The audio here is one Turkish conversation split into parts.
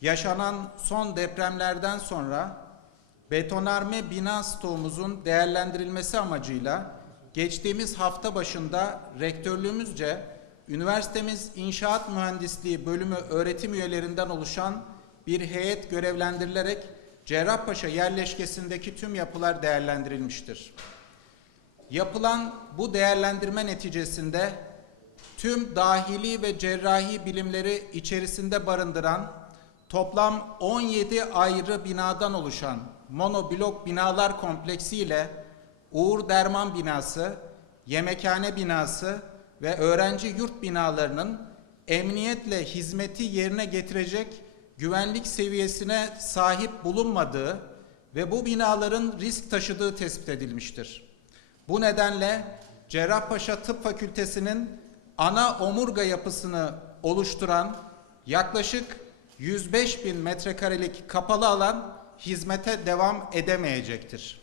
yaşanan son depremlerden sonra betonarme bina stoğumuzun değerlendirilmesi amacıyla geçtiğimiz hafta başında rektörlüğümüzce üniversitemiz İnşaat Mühendisliği bölümü öğretim üyelerinden oluşan bir heyet görevlendirilerek Cerrahpaşa yerleşkesindeki tüm yapılar değerlendirilmiştir. Yapılan bu değerlendirme neticesinde tüm dahili ve cerrahi bilimleri içerisinde barındıran toplam 17 ayrı binadan oluşan monoblok binalar kompleksi ile Uğur Derman binası, yemekhane binası ve öğrenci yurt binalarının emniyetle hizmeti yerine getirecek güvenlik seviyesine sahip bulunmadığı ve bu binaların risk taşıdığı tespit edilmiştir. Bu nedenle Cerrahpaşa Tıp Fakültesi'nin ana omurga yapısını oluşturan yaklaşık 105 bin metrekarelik kapalı alan hizmete devam edemeyecektir.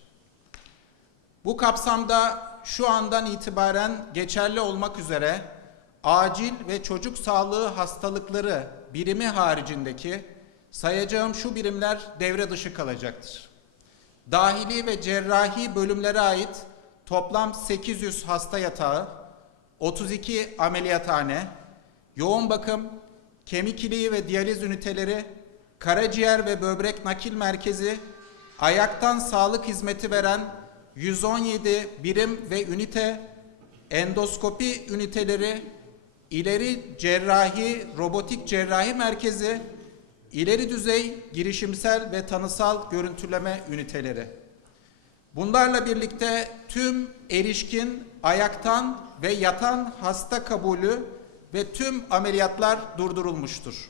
Bu kapsamda şu andan itibaren geçerli olmak üzere acil ve çocuk sağlığı hastalıkları birimi haricindeki sayacağım şu birimler devre dışı kalacaktır. Dahili ve cerrahi bölümlere ait toplam 800 hasta yatağı, 32 ameliyathane, yoğun bakım, kemik iliği ve diyaliz üniteleri, karaciğer ve böbrek nakil merkezi, ayaktan sağlık hizmeti veren 117 birim ve ünite, endoskopi üniteleri, ileri cerrahi, robotik cerrahi merkezi, ileri düzey girişimsel ve tanısal görüntüleme üniteleri. Bunlarla birlikte tüm erişkin, ayaktan ve yatan hasta kabulü ve tüm ameliyatlar durdurulmuştur.